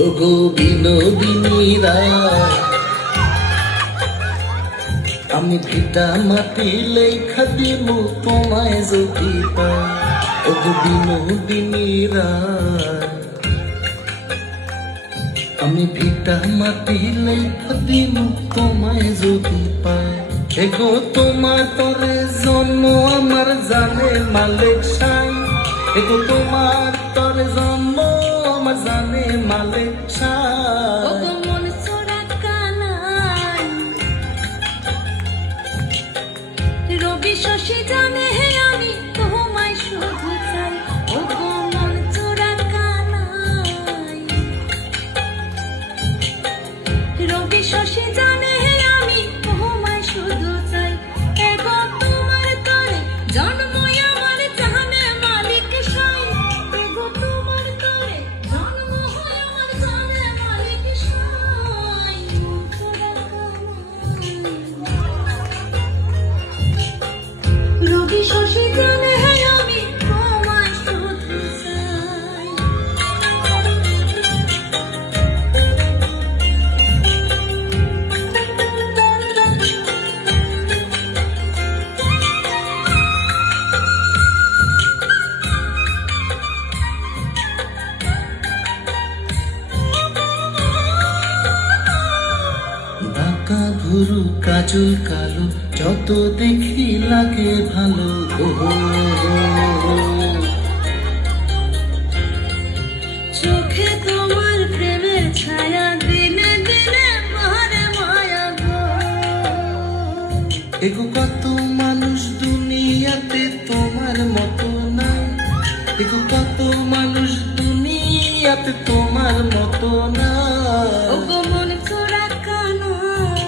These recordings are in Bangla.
ওগো বিনোদিনী রায়, আমি ভিটা মাটি লেখা দিমু তোমায় যদি পাই। ওগো বিনোদিনী রায়, আমি ভিটা মাটি লেখা দিমু তোমায় যদি পাই। এগো তোমার তরে জন্ম আমার জানে মালিক সাই। এগো তোমার তরে জন্ম আমার জানে মালিক সাই। রবি শশী জানে হে আমি তোমায় শুধু চাই। ওগো মন চোরা কানাই, রবি শশী জানে হে আমি তোমায় শুধু চাই। এগো তোমার তরে জন্ম আমার জানে মালিক সাই। এগো তোমার তরে জন্ম আমার জানে মালিক সাই। মন চোরা রবি শশী জানে হে আমি তোমায় শুধু চাই। বাঁকা ঘুরু কাজল কালো যত দেখি লাগে ভালো। চোখে তোমার প্রেমের ছায়া দিনে দিনে মারে মায়া গো। এগো কত মানুষ দুনিয়াতে তোমার মতো নাই। এগো কত মানুষ দুনিয়াতে তোমার মতো নাই। ওগো মন চোরা কানাই,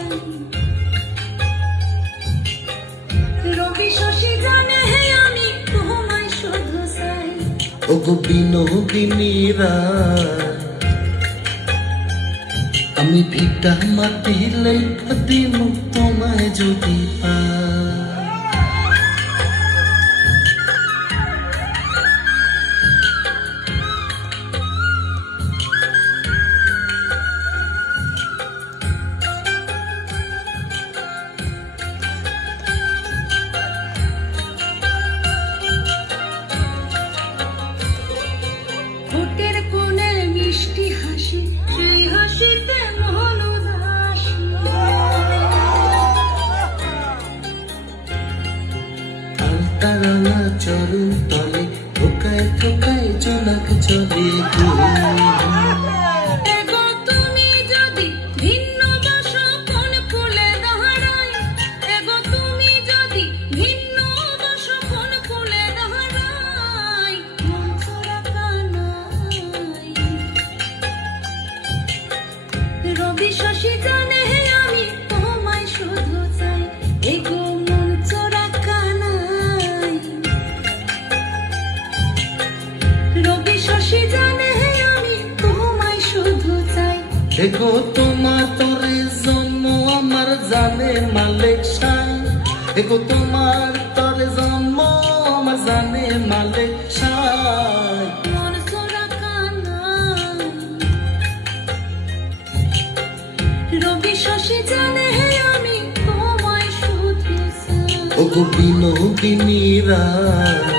রবি শশী জানে হে আমি তোমায় শুধু চাই। ওগো বিনোদিনী রায়, আমি ভিটা মাটি লেখা দিমু তোমায় যদি পাই। ঠোঁটের কোণে মিষ্টি হাসি, সেই হাসিতে মন উদাসী। আলতারানা চরণ তলে ঠোকায় ঠোকায় জনক চলে গো। এগো তুমি যদি ভিন্ন বাসো কোন ফুলে দাঁড়াই। এগো তুমি যদি ভিন্ন বাসো কোন ফুলে দাঁড়াই। মন চোরা কানাই, রবি শশী জানে হে আমি তোমায় শুধু চাই। এগো মন চোরা কানাই, রবি শশী জানে হে আমি তোমায় শুধু চাই। এগো তোমার তরে জন্ম আমার জানে মালিক সাই। এগো তোমার তরে জন্ম আমার জানে মালিক সাই। মন চোরা কানাই, রবি শশী জানে হে আমি তোমায় শুধু চাই। ওগো বিনোদিনী রায়,